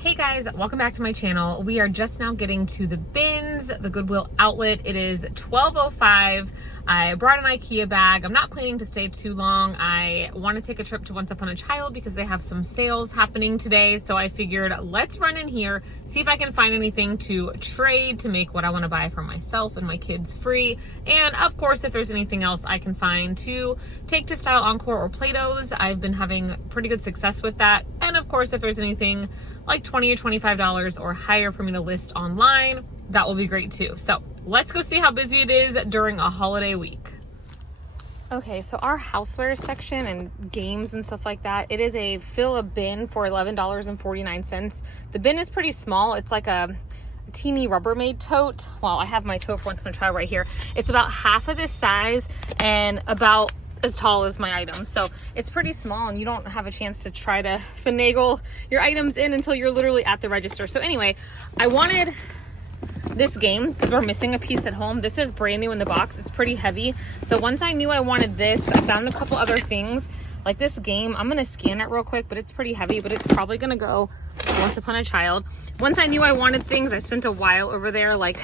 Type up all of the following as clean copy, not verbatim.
Hey guys, welcome back to my channel. We are just now getting to the bins, the Goodwill outlet. It is 12:05. I brought an IKEA bag. I'm not planning to stay too long. I want to take a trip to Once Upon a Child because they have some sales happening today. So I figured let's run in here, see if I can find anything to trade to make what I want to buy for myself and my kids free. And of course, if there's anything else I can find to take to Style Encore or Play-Dohs, I've been having pretty good success with that. And of course, if there's anything like $20 or $25 or higher for me to list online, that will be great too. So let's go see how busy it is during a holiday week. Okay, so our houseware section and games and stuff like that, it is a fill a bin for $11.49. The bin is pretty small. It's like a teeny Rubbermaid tote. Well, I have my tote for Once Upon a Child right here. It's about half of this size and about as tall as my item, so it's pretty small and you don't have a chance to try to finagle your items in until you're literally at the register. So anyway, I wanted this game because we're missing a piece at home. This is brand new in the box. It's pretty heavy. So once I knew I wanted this, I found a couple other things like this game. I'm gonna scan it real quick, but it's pretty heavy, but it's probably gonna go Once Upon a Child. Once I knew I wanted things, I spent a while over there. Like,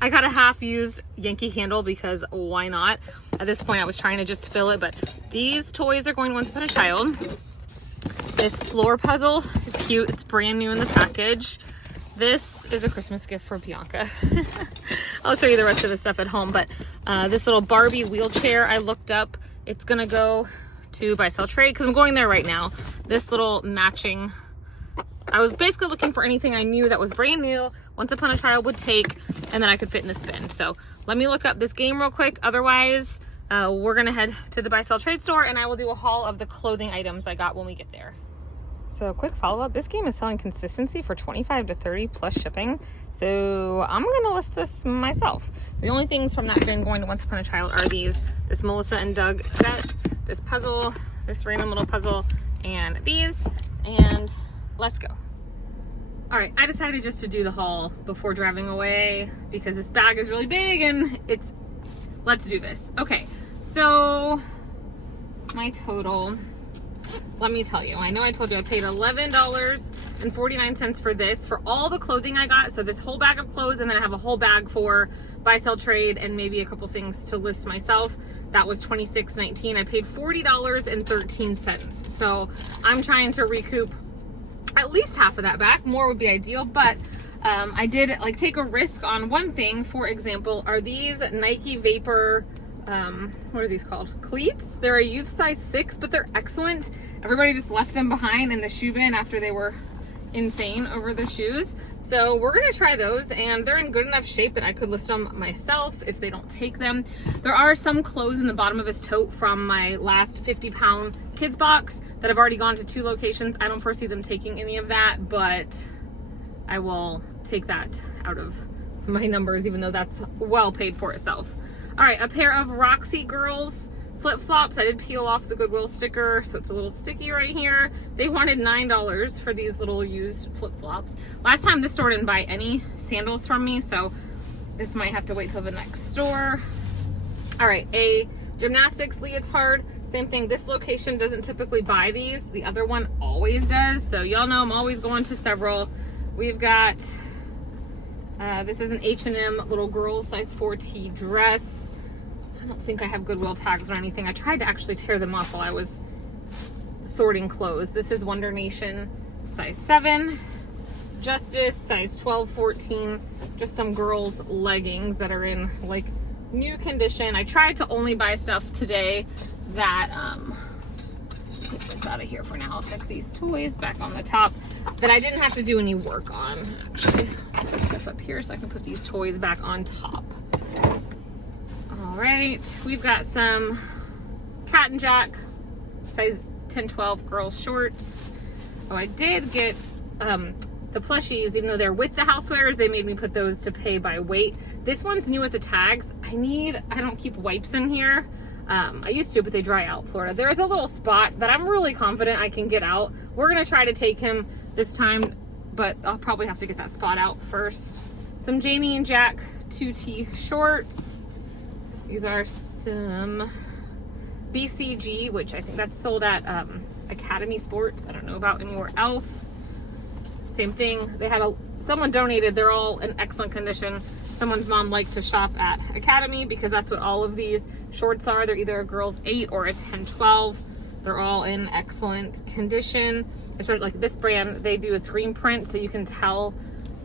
I got a half-used Yankee Candle because why not? At this point, I was trying to just fill it, but these toys are going to Once Upon a Child. This floor puzzle is cute. It's brand new in the package. This is a Christmas gift for Bianca. I'll show you the rest of the stuff at home, but this little Barbie wheelchair I looked up. It's gonna go to Buy Sell Trade because I'm going there right now. This little matching, I was basically looking for anything I knew that was brand new, Once Upon a Child would take, and then I could fit in the bin. So let me look up this game real quick. Otherwise, we're gonna head to the Buy Sell Trade store and I will do a haul of the clothing items I got when we get there. So quick follow-up, this game is selling consistency for 25 to 30 plus shipping. So I'm gonna list this myself. The only things from that bin going to Once Upon a Child are these, this Melissa and Doug set, this puzzle, this random little puzzle, and these, and let's go. All right, I decided just to do the haul before driving away because this bag is really big and let's do this. Okay, so my total, let me tell you, I know I told you I paid $11.49 for this, for all the clothing I got. So this whole bag of clothes, and then I have a whole bag for Buy Sell Trade and maybe a couple things to list myself. That was $26.19. I paid $40.13. So I'm trying to recoup at least half of that back. More would be ideal, but I did like take a risk on one thing. For example, are these Nike Vapor, what are these called? Cleats. They're a youth size 6, but they're excellent. Everybody just left them behind in the shoe bin after they were insane over the shoes. So we're gonna try those, and they're in good enough shape that I could list them myself if they don't take them. There are some clothes in the bottom of this tote from my last 50-pound kids box that have already gone to 2 locations. I don't foresee them taking any of that, but I will take that out of my numbers, even though that's well paid for itself. All right, a pair of Roxy Girls flip-flops. I did peel off the Goodwill sticker, so it's a little sticky right here. They wanted $9 for these little used flip-flops. Last time this store didn't buy any sandals from me, so this might have to wait till the next store. All right, a gymnastics leotard. Same thing, this location doesn't typically buy these. The other one always does, so y'all know I'm always going to several. We've got, this is an H&M little girl size 4T dress. I don't think I have Goodwill tags or anything. I tried to actually tear them off while I was sorting clothes. This is Wonder Nation size 7. Justice size 12, 14. Just some girls' leggings that are in like new condition. I tried to only buy stuff today that, take this out of here for now. I'll stick these toys back on the top that I didn't have to do any work on. Actually, I'll put stuff up here so I can put these toys back on top. All right, we've got some Cat and Jack size 10, 12 girls shorts. Oh, I did get the plushies, even though they're with the housewares, they made me put those to pay by weight. This one's new with the tags. I don't keep wipes in here. I used to, but they dry out, Florida. There's a little spot that I'm really confident I can get out. We're gonna try to take him this time, but I'll probably have to get that spot out first. Some Jamie and Jack 2T shorts. These are some BCG, which I think that's sold at Academy Sports. I don't know about anywhere else. Same thing. They had someone donated. They're all in excellent condition. Someone's mom liked to shop at Academy because that's what all of these shorts are. They're either a girl's 8 or a 10-12. They're all in excellent condition. Especially like this brand, they do a screen print so you can tell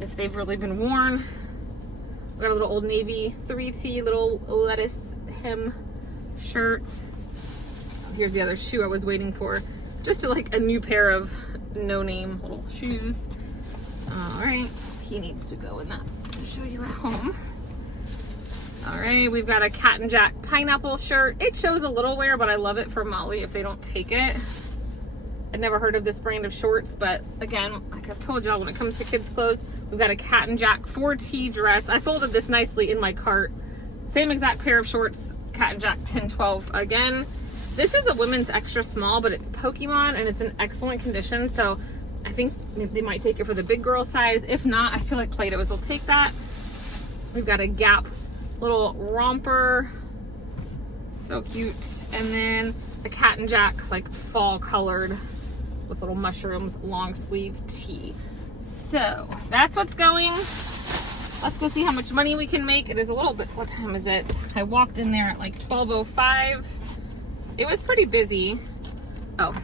if they've really been worn. We got a little Old Navy 3T little lettuce hem shirt. Here's the other shoe I was waiting for. Just like a new pair of no-name little shoes. All right, he needs to go in that to show you at home. All right, we've got a Cat and Jack pineapple shirt. It shows a little wear, but I love it for Molly if they don't take it. I'd never heard of this brand of shorts, but again, like I've told y'all, when it comes to kids' clothes, we've got a Cat and Jack 4T dress. I folded this nicely in my cart. Same exact pair of shorts, Cat and Jack 10-12 again. This is a women's extra small, but it's Pokemon and it's in excellent condition. So I think they might take it for the big girl size. If not, I feel like Play-Dohs will take that. We've got a Gap little romper. So cute. And then a Cat and Jack like fall colored with little mushrooms long sleeve tee. So that's what's going. Let's go see how much money we can make. It is a little bit, what time is it? I walked in there at like 12:05. It was pretty busy. Oh,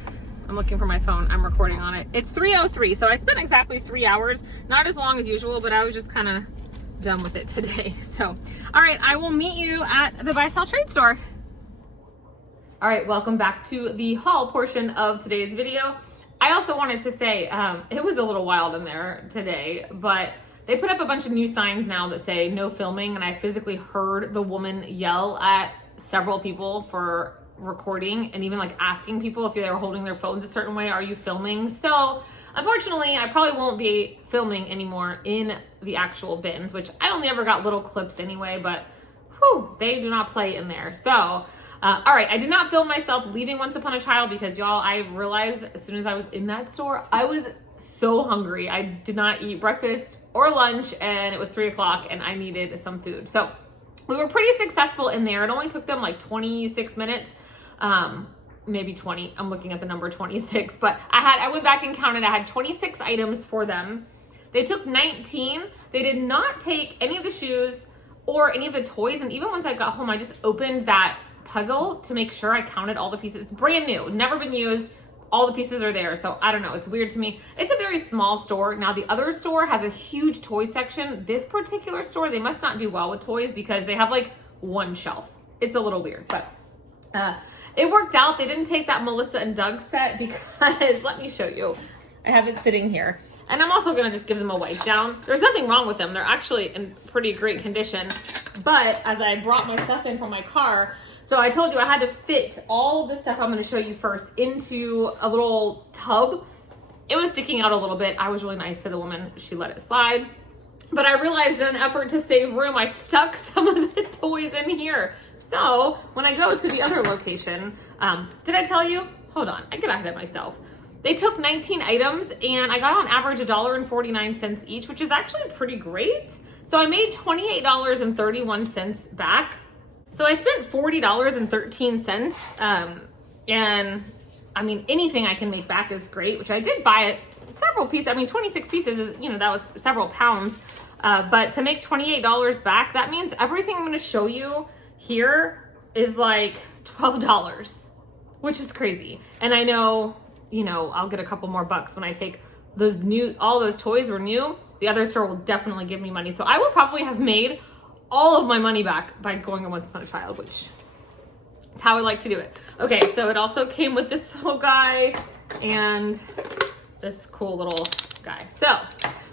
I'm looking for my phone. I'm recording on it. It's 3:03, so I spent exactly 3 hours. Not as long as usual, but I was just kind of done with it today. So, all right, I will meet you at the Buy Sell Trade store. All right, welcome back to the haul portion of today's video. I also wanted to say, it was a little wild in there today, but they put up a bunch of new signs now that say no filming, and I physically heard the woman yell at several people for recording and even like asking people if they were holding their phones a certain way, are you filming? So unfortunately, I probably won't be filming anymore in the actual bins, which I only ever got little clips anyway, but whew, they do not play in there. So, all right, I did not film myself leaving Once Upon a Child because y'all, I realized as soon as I was in that store, I was so hungry. I did not eat breakfast or lunch and it was 3 o'clock and I needed some food. So we were pretty successful in there. It only took them like 26 minutes. Maybe 20. I'm looking at the number 26, but I went back and counted. I had 26 items for them. They took 19. They did not take any of the shoes or any of the toys. And even once I got home, I just opened that puzzle to make sure I counted all the pieces. It's brand new, never been used. All the pieces are there. So I don't know. It's weird to me. It's a very small store. Now the other store has a huge toy section. This particular store, they must not do well with toys because they have like one shelf. It's a little weird, but, it worked out. They didn't take that Melissa and Doug set because, let me show you. I have it sitting here. And I'm also going to just give them a wipe down. There's nothing wrong with them. They're actually in pretty great condition. But as I brought my stuff in from my car, so I told you I had to fit all the stuff I'm going to show you first into a little tub. It was sticking out a little bit. I was really nice to the woman. She let it slide. But I realized in an effort to save room, I stuck some of the toys in here. So when I go to the other location, did I tell you? Hold on, I get ahead of myself. They took 19 items and I got on average $1.49 each, which is actually pretty great. So I made $28.31 back. So I spent $40.13. And I mean, anything I can make back is great, which I did buy several pieces. I mean, 26 pieces is, you know, that was several pounds. But to make $28 back, that means everything I'm going to show you here is like $12, which is crazy. And I know, you know, I'll get a couple more bucks when I take those new, all those toys were new. The other store will definitely give me money. So I will probably have made all of my money back by going to Once Upon a Child, which is how I like to do it. Okay, so it also came with this little guy and this cool little guy. So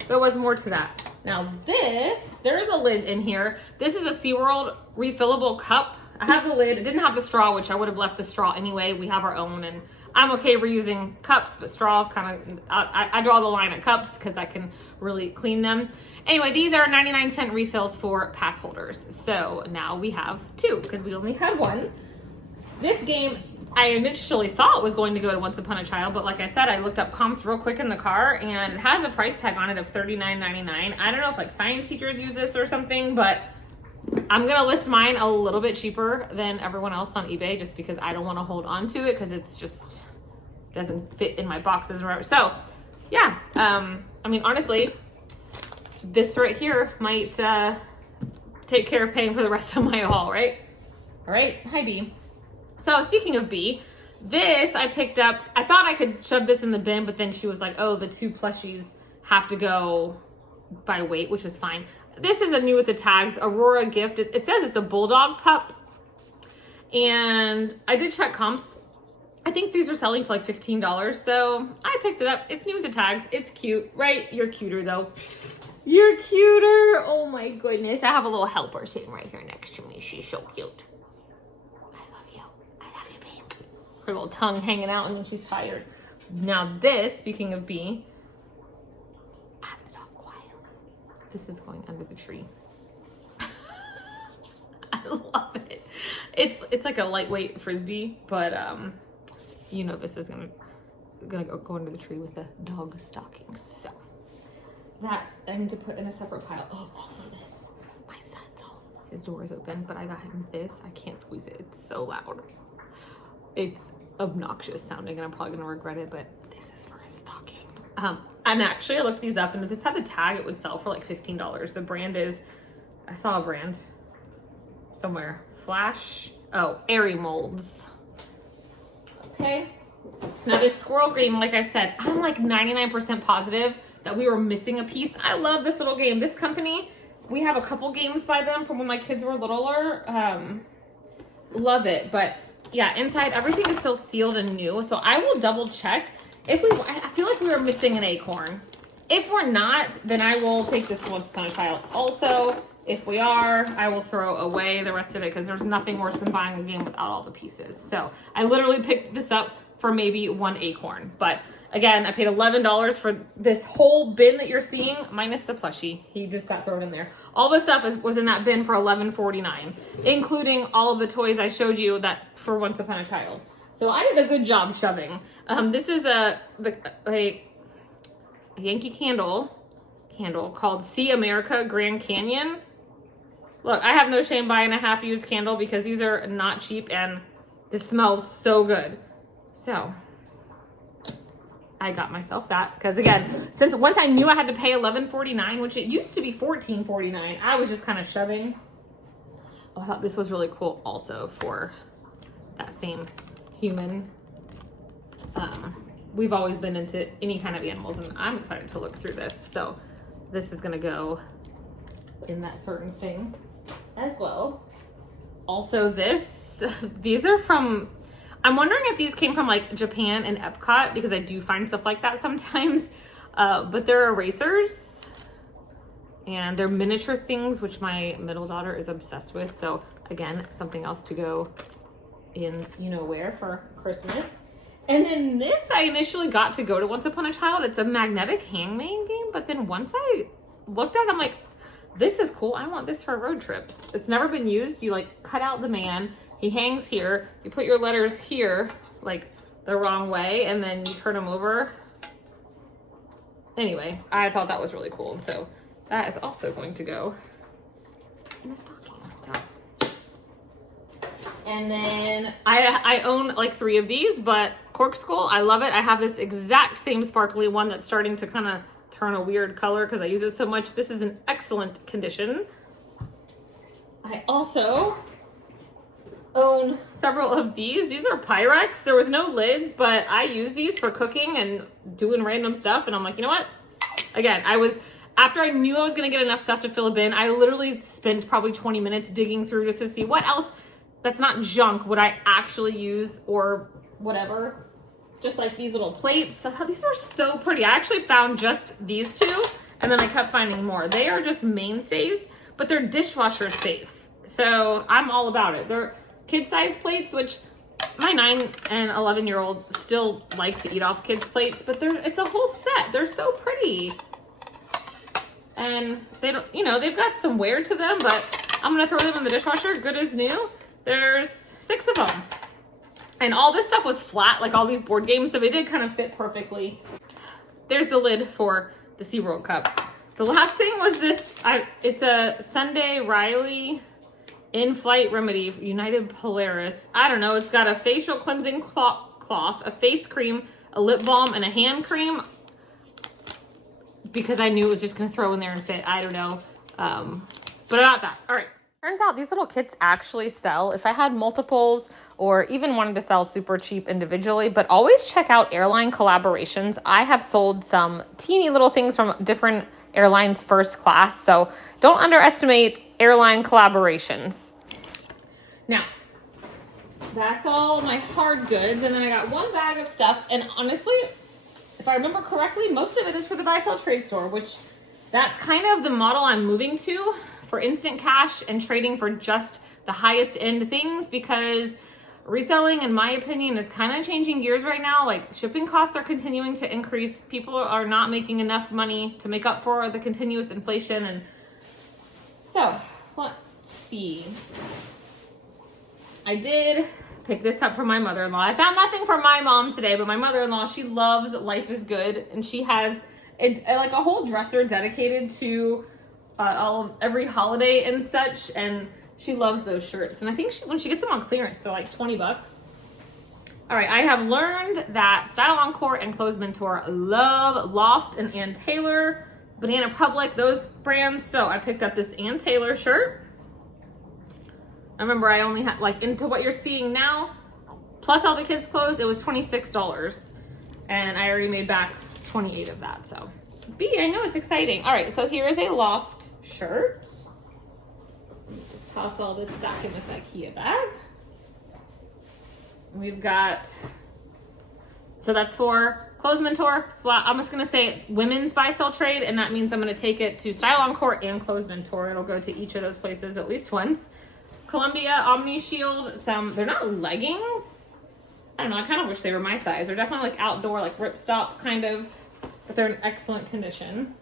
there was more to that. Now there is a lid in here. This is a SeaWorld refillable cup. I have the lid. It didn't have the straw, which I would have left the straw anyway. We have our own and I'm okay reusing cups, but straws kind of, I draw the line at cups because I can really clean them. Anyway, these are 99-cent refills for pass holders. So now we have 2 because we only had 1. This game, I initially thought was going to go to Once Upon a Child, but like I said, I looked up comps real quick in the car and it has a price tag on it of $39.99. I don't know if like science teachers use this or something, but I'm gonna list mine a little bit cheaper than everyone else on eBay just because I don't want to hold on to it because it's just doesn't fit in my boxes or whatever. So yeah, I mean, honestly, this right here might take care of paying for the rest of my haul, right? All right, hi B. So speaking of B, this I picked up. I thought I could shove this in the bin, but then she was like, oh, the 2 plushies have to go by weight, which was fine. This is a new with the tags, Aurora gift. It says it's a bulldog pup. And I did check comps. I think these are selling for like $15. So I picked it up. It's new with the tags. It's cute, right? You're cuter though. You're cuter. Oh my goodness. I have a little helper sitting right here next to me. She's so cute. I love you. I love you, babe. Her little tongue hanging out and then she's tired. Now this, speaking of B, I have to talk quietly. This is going under the tree. I love it. It's like a lightweight frisbee, but you know this is gonna go under the tree with the dog stockings. So that I need to put in a separate pile. Oh, also this. My son's home. His door is open, but I got him this. I can't squeeze it. It's so loud. It's obnoxious sounding, and I'm probably gonna regret it. But this is for his stocking. And actually, I looked these up, and if this had the tag, it would sell for like $15. The brand is, I saw a brand somewhere. Flash. Oh, Airy Molds. Okay. Now this squirrel game, like I said, I'm like 99% positive that we were missing a piece. I love this little game. This company, we have a couple games by them from when my kids were littler. Love it. But yeah, inside everything is still sealed and new. So I will double check. I feel like we were missing an acorn. If we're not, then I will take this Once Upon a Child also. If we are, I will throw away the rest of it because there's nothing worse than buying a game without all the pieces. So I literally picked this up for maybe 1 acorn. But again, I paid $11 for this whole bin that you're seeing, minus the plushie. He just got thrown in there. All this stuff was in that bin for $11.49, including all of the toys I showed you that for Once Upon a Child. So I did a good job shoving. This is a Yankee candle called See America Grand Canyon. Look, I have no shame buying a half-used candle because these are not cheap and this smells so good. So I got myself that because again, once I knew I had to pay $11.49, which it used to be $14.49, I was just kind of shoving. Oh, I thought this was really cool also for that same human. We've always been into any kind of animals and I'm excited to look through this. So this is gonna go in that certain thing as well. Also these are from, I'm wondering if these came from like Japan and Epcot because I do find stuff like that sometimes. But they're erasers and they're miniature things, which my middle daughter is obsessed with. So again, something else to go in, you know where, for Christmas. And then this I initially got to go to Once Upon a Child. It's a magnetic handmade game, but then once I looked at it, I'm like, this is cool. I want this for road trips. It's never been used. You like cut out the man, he hangs here, you put your letters here, like the wrong way, and then you turn them over. Anyway, I thought that was really cool. And so that is also going to go in a stocking. So. And then I own like 3 of these, but Cork Skull, I love it. I have this exact same sparkly one that's starting to kind of turn a weird color because I use it so much. This is in excellent condition. I also own several of these. These are Pyrex. There was no lids, but I use these for cooking and doing random stuff. And I'm like, you know what? Again, after I knew I was going to get enough stuff to fill a bin, I literally spent probably 20 minutes digging through just to see what else that's not junk would I actually use or whatever. Just like these little plates. These are so pretty. I actually found just these 2 and then I kept finding more. They are just mainstays, but they're dishwasher safe. So I'm all about it. They're kid-sized plates, which my 9 and 11-year-olds still like to eat off kids' plates, but it's a whole set. They're so pretty. And they don't, they've got some wear to them, but I'm gonna throw them in the dishwasher, good as new. There's 6 of them. And all this stuff was flat, like all these board games, so they did kind of fit perfectly. There's the lid for the SeaWorld cup. The last thing was this, it's a Sunday Riley In-Flight Remedy United Polaris. I don't know, it's got a facial cleansing cloth, a face cream, a lip balm, and a hand cream. because I knew it was just gonna throw in there and fit. I don't know. But about that. All right. Turns out these little kits actually sell. If I had multiples or even wanted to sell super cheap individually, but always check out airline collaborations. I have sold some teeny little things from different airlines first class, so don't underestimate airline collaborations. Now, that's all my hard goods, and then I got one bag of stuff, and honestly, if I remember correctly, most of it is for the buy, sell, trade store, which that's kind of the model I'm moving to for instant cash and trading for just the highest end things, because reselling, in my opinion, is kind of changing gears right now. Like, shipping costs are continuing to increase. People are not making enough money to make up for the continuous inflation. And so, let's see. I did pick this up from my mother-in-law. I found nothing from my mom today, but my mother-in-law, she loves Life is Good, and she has like a whole dresser dedicated to every holiday and such, and she loves those shirts. And I think when she gets them on clearance, they're like 20 bucks. All right, I have learned that Style Encore and Clothes Mentor love Loft and Ann Taylor, Banana Republic, those brands. So I picked up this Ann Taylor shirt. I remember I only had, like, into what you're seeing now, plus all the kids' clothes, it was $26. And I already made back 28 of that, so. B, I know, it's exciting. All right, so here is a Loft shirt. Let me just toss all this back in this IKEA bag. We've got, so that's for Clothes Mentor, I'm just gonna say women's buy, sell, trade, and that means I'm gonna take it to Style Encore and Clothes Mentor. It'll go to each of those places at least once. Columbia Omni Shield, they're not leggings. I don't know, I kind of wish they were my size. They're definitely like outdoor, like ripstop kind of, but they're in excellent condition.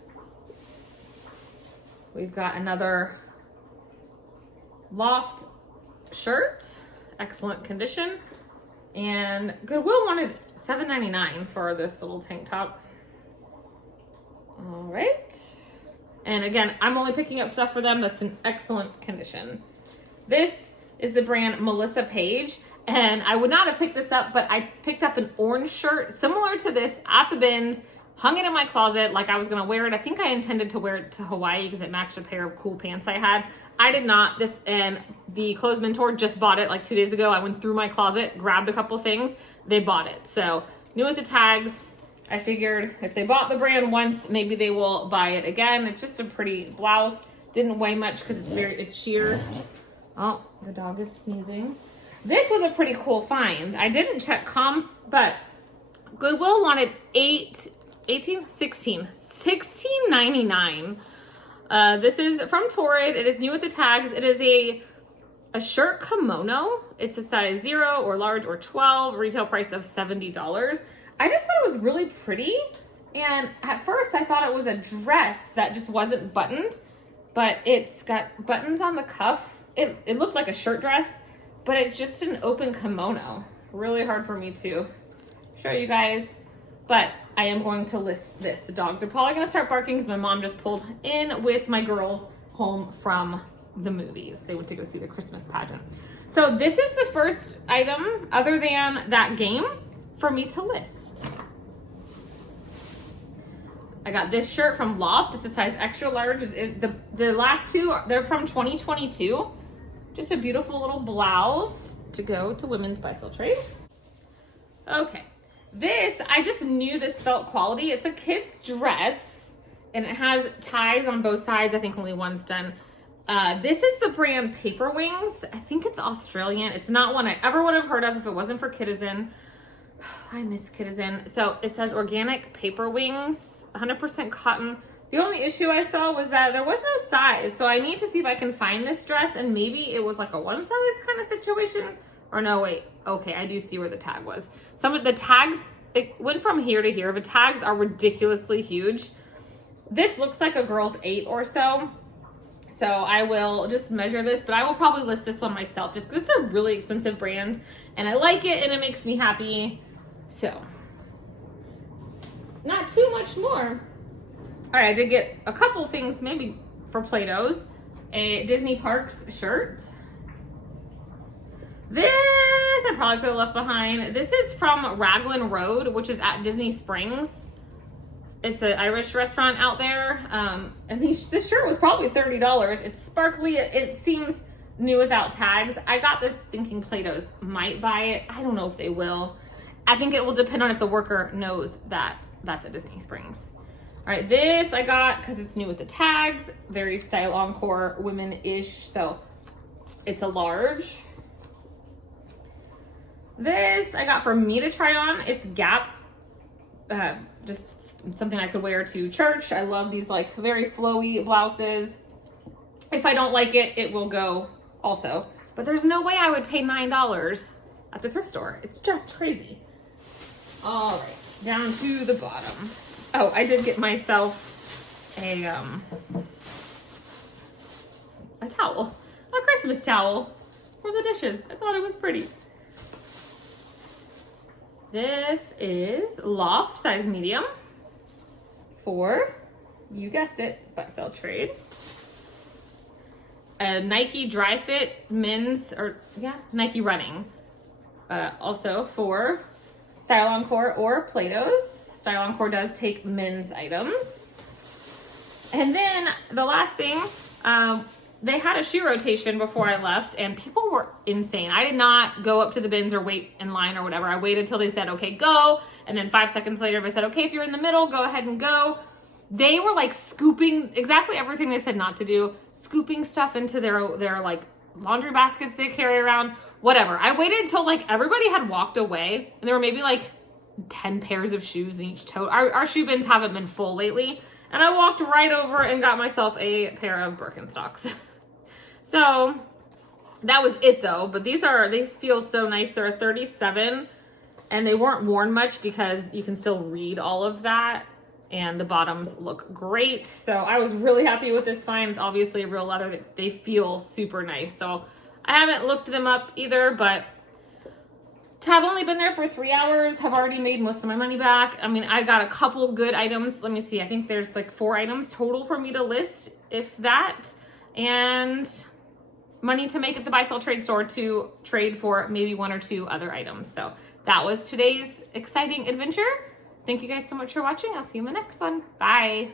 We've got another Loft shirt, excellent condition. And Goodwill wanted $7.99 for this little tank top. All right. And again, I'm only picking up stuff for them that's in excellent condition. This is the brand Melissa Page, and I would not have picked this up, but I picked up an orange shirt similar to this at the bins, hung it in my closet like I was gonna wear it. I think I intended to wear it to Hawaii because it matched a pair of cool pants I had. I did not. This, and the Clothes Mentor just bought it like 2 days ago. I went through my closet, grabbed a couple things, they bought it. So new with the tags. I figured if they bought the brand once, maybe they will buy it again. It's just a pretty blouse. Didn't weigh much because it's sheer. Oh, the dog is sneezing. This was a pretty cool find. I didn't check comps, but Goodwill wanted $16.99. This is from Torrid. It is new with the tags. It is a shirt kimono. It's a size 0 or large or 12, retail price of $70. I just thought it was really pretty. And at first I thought it was a dress that just wasn't buttoned, but it's got buttons on the cuff. It looked like a shirt dress, but it's just an open kimono. Really hard for me to show you guys, but I am going to list this. The dogs are probably gonna start barking because my mom just pulled in with my girls home from the movies. They went to go see the Christmas pageant. So this is the first item other than that game for me to list. I got this shirt from Loft. It's a size extra large. The last two, they're from 2022. Just a beautiful little blouse to go to women's buy, sell, trade. Okay. This, I just knew this felt quality. It's a kid's dress, and it has ties on both sides. I think only one's done. This is the brand Paper Wings. I think it's Australian. It's not one I ever would have heard of if it wasn't for Kitizen. I miss Kitizen. So it says organic paper wings, 100% cotton. The only issue I saw was that there was no size. So I need to see if I can find this dress, and maybe it was like a one size kind of situation. Or no, wait. Okay, I do see where the tag was. Some of the tags, it went from here to here. The tags are ridiculously huge. This looks like a girl's 8 or so. So I will just measure this, but I will probably list this one myself just because it's a really expensive brand and I like it and it makes me happy. So, not too much more. All right, I did get a couple things maybe for Play-Dohs. A Disney Parks shirt. This I probably could have left behind. This is from Raglan Road, which is at Disney Springs. It's an Irish restaurant out there. And this shirt was probably $30. It's sparkly. It seems new without tags. I got this thinking Plato's might buy it. I don't know if they will. I think it will depend on if the worker knows that that's at Disney Springs. All right, this I got because it's new with the tags. Very Style Encore women-ish, so it's a large. This I got for me to try on. It's Gap. Just something I could wear to church. I love these like very flowy blouses. If I don't like it, it will go also. But there's no way I would pay $9 at the thrift store. It's just crazy. All right, down to the bottom. Oh, I did get myself a towel, a Christmas towel for the dishes. I thought it was pretty. This is Loft size medium for, you guessed it, buy sell trade. A Nike Dry Fit men's, Nike running. Also for Style Encore or Plato's. Style Encore does take men's items. And then the last thing, they had a shoe rotation before I left and people were insane. I did not go up to the bins or wait in line or whatever. I waited till they said, okay, go. And then 5 seconds later, they said, okay, if you're in the middle, go ahead and go. They were like scooping exactly everything they said not to do, scooping stuff into their like laundry baskets they carry around, whatever. I waited till like everybody had walked away and there were maybe like 10 pairs of shoes in each tote. Our shoe bins haven't been full lately. And I walked right over and got myself a pair of Birkenstocks. So that was it though. But these feel so nice. They're a 37 and they weren't worn much because you can still read all of that. And the bottoms look great. So I was really happy with this find. It's obviously a real leather. They feel super nice. So I haven't looked them up either, but have only been there for 3 hours, have already made most of my money back. I mean, I got a couple good items. Let me see. I think there's like 4 items total for me to list, if that. And money to make at the buy sell trade store to trade for maybe 1 or 2 other items. So that was today's exciting adventure. Thank you guys so much for watching. I'll see you in the next one. Bye.